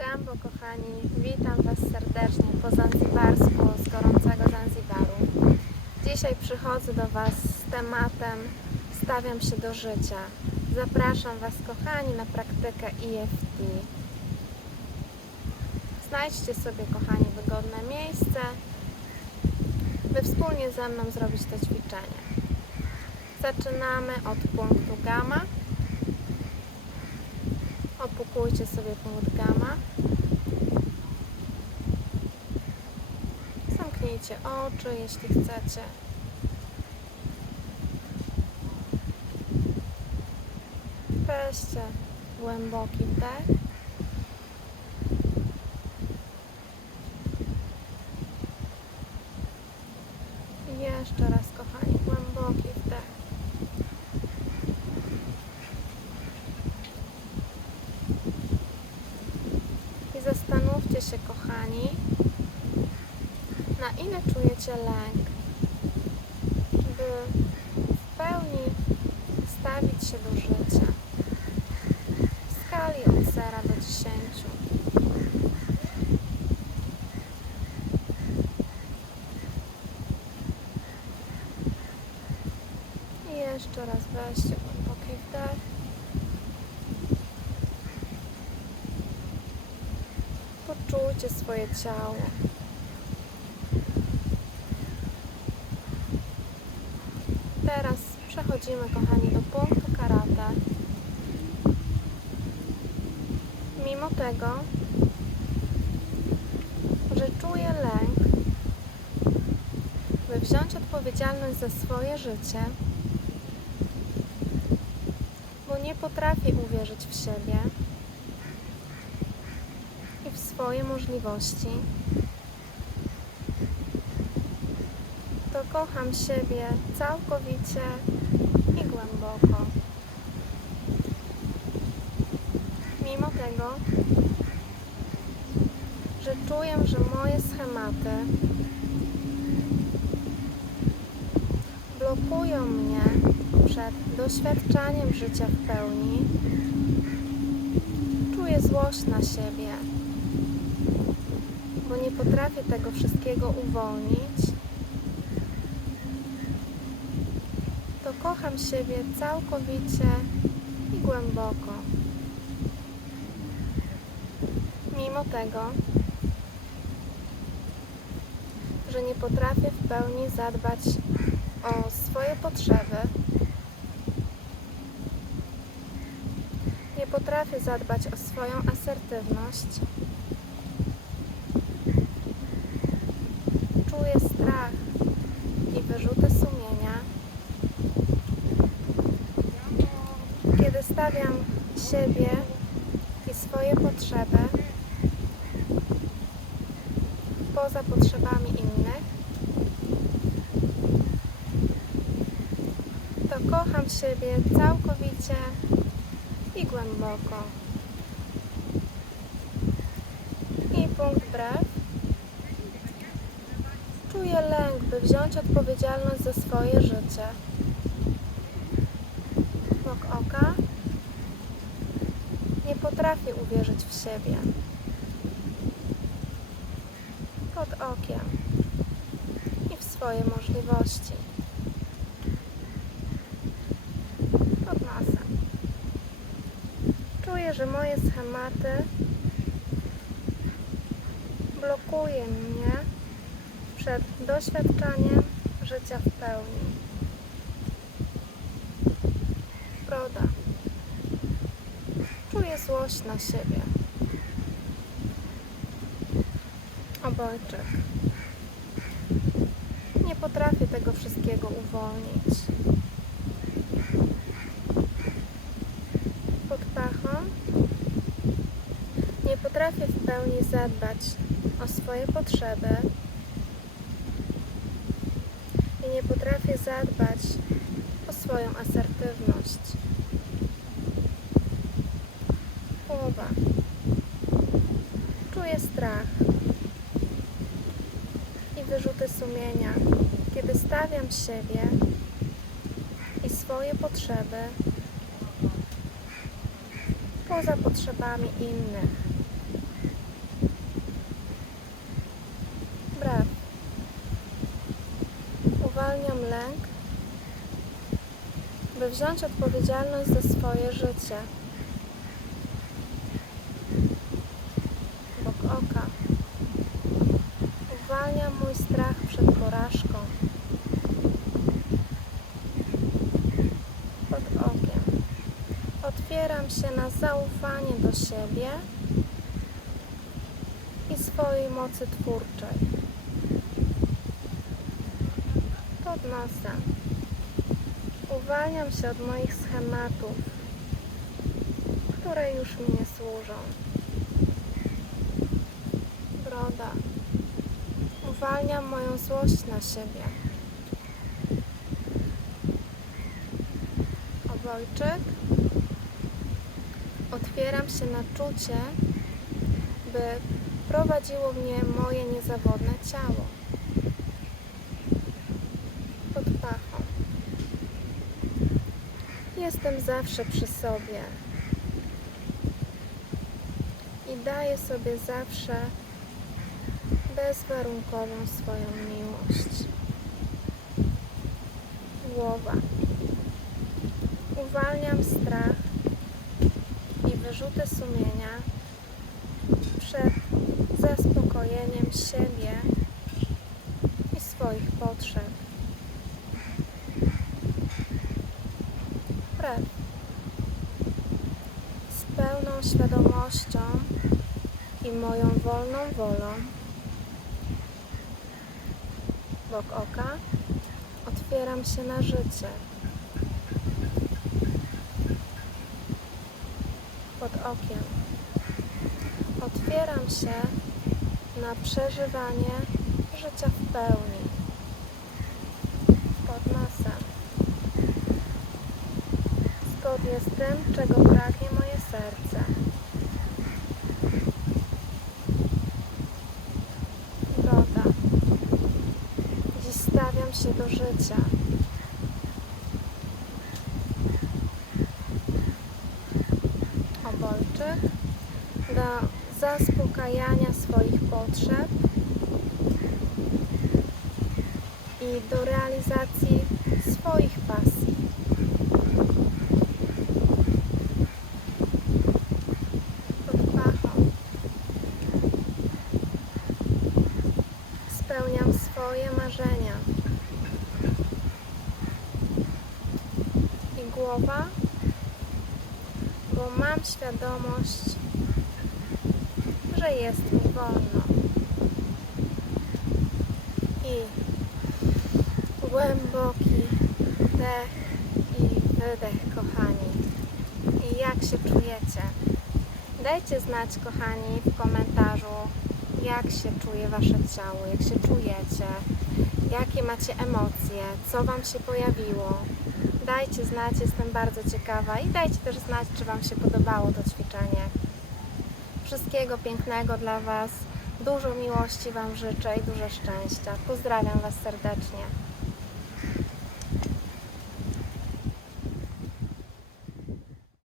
Jumbo, kochani, witam Was serdecznie po zanzibarsku z gorącego Zanzibaru. Dzisiaj przychodzę do Was z tematem Stawiam się do życia. Zapraszam Was, kochani, na praktykę EFT. Znajdźcie sobie, kochani, wygodne miejsce, by wspólnie ze mną zrobić to ćwiczenie. Zaczynamy od punktu gamma. Opukujcie sobie punkt gamma. Zamknijcie oczy, jeśli chcecie. Weźcie głęboki wdech. Jeszcze raz, kochani, głęboki wdech. I zastanówcie się, kochani, na ile czujecie lęk, by w pełni stawić się do życia w skali od 0 do 10. I jeszcze raz weźcie głęboki wdech. Poczujcie swoje ciało. Przechodzimy, kochani, do punktu karate. Mimo tego, że czuję lęk, by wziąć odpowiedzialność za swoje życie, bo nie potrafię uwierzyć w siebie i w swoje możliwości, to kocham siebie całkowicie i głęboko. Mimo tego, że czuję, że moje schematy blokują mnie przed doświadczaniem życia w pełni, czuję złość na siebie, bo nie potrafię tego wszystkiego uwolnić, to kocham siebie całkowicie i głęboko. Mimo tego, że nie potrafię w pełni zadbać o swoje potrzeby, nie potrafię zadbać o swoją asertywność, czuję strach i wyrzuty sumienia, kiedy stawiam siebie i swoje potrzeby poza potrzebami innych, to kocham siebie całkowicie i głęboko. I punkt brew. Czuję lęk, by wziąć odpowiedzialność za swoje życie. Bok oka. Nie potrafię uwierzyć w siebie. Pod okiem. I w swoje możliwości. Pod nosem. Czuję, że moje schematy blokuje mnie przed doświadczaniem życia w pełni. Broda. Czuję złość na siebie. Obojczyk. Nie potrafię tego wszystkiego uwolnić. Pod pachą. Nie potrafię w pełni zadbać o swoje potrzeby i nie potrafię zadbać o swoją asertywność. Głowa. Czuję strach wyrzuty sumienia, kiedy stawiam siebie i swoje potrzeby poza potrzebami innych. Brak. Uwalniam lęk, by wziąć odpowiedzialność za swoje życie. Przed porażką. Pod okiem otwieram się na zaufanie do siebie i swojej mocy twórczej. Pod nosem uwalniam się od moich schematów, które już mi nie służą. Broda. Uwalniam moją złość na siebie. Obojczyk. Otwieram się na czucie, by prowadziło mnie moje niezawodne ciało. Pod pachą. Jestem zawsze przy sobie i daję sobie zawsze bezwarunkową swoją miłość. Głowa. Uwalniam strach i wyrzuty sumienia przed zaspokojeniem siebie i swoich potrzeb. Brew. Z pełną świadomością i moją wolną wolą bok oka otwieram się na życie. Pod okiem otwieram się na przeżywanie życia w pełni. Pod nosem zgodnie z tym, czego pragnie moje serce. Broda. Dziś się do życia. Obojczyk do zaspokajania swoich potrzeb i do realizacji swoich pasji. Pod pachą spełniam swoje marzenia. I głowa, bo mam świadomość, że jest mi wolno. I głęboki wdech i wydech, kochani. I jak się czujecie? Dajcie znać, kochani, w komentarzu, jak się czuje Wasze ciało, jak się czujecie, jakie macie emocje, co Wam się pojawiło. Dajcie znać, jestem bardzo ciekawa i dajcie też znać, czy Wam się podobało to ćwiczenie. Wszystkiego pięknego dla Was, dużo miłości Wam życzę i dużo szczęścia. Pozdrawiam Was serdecznie.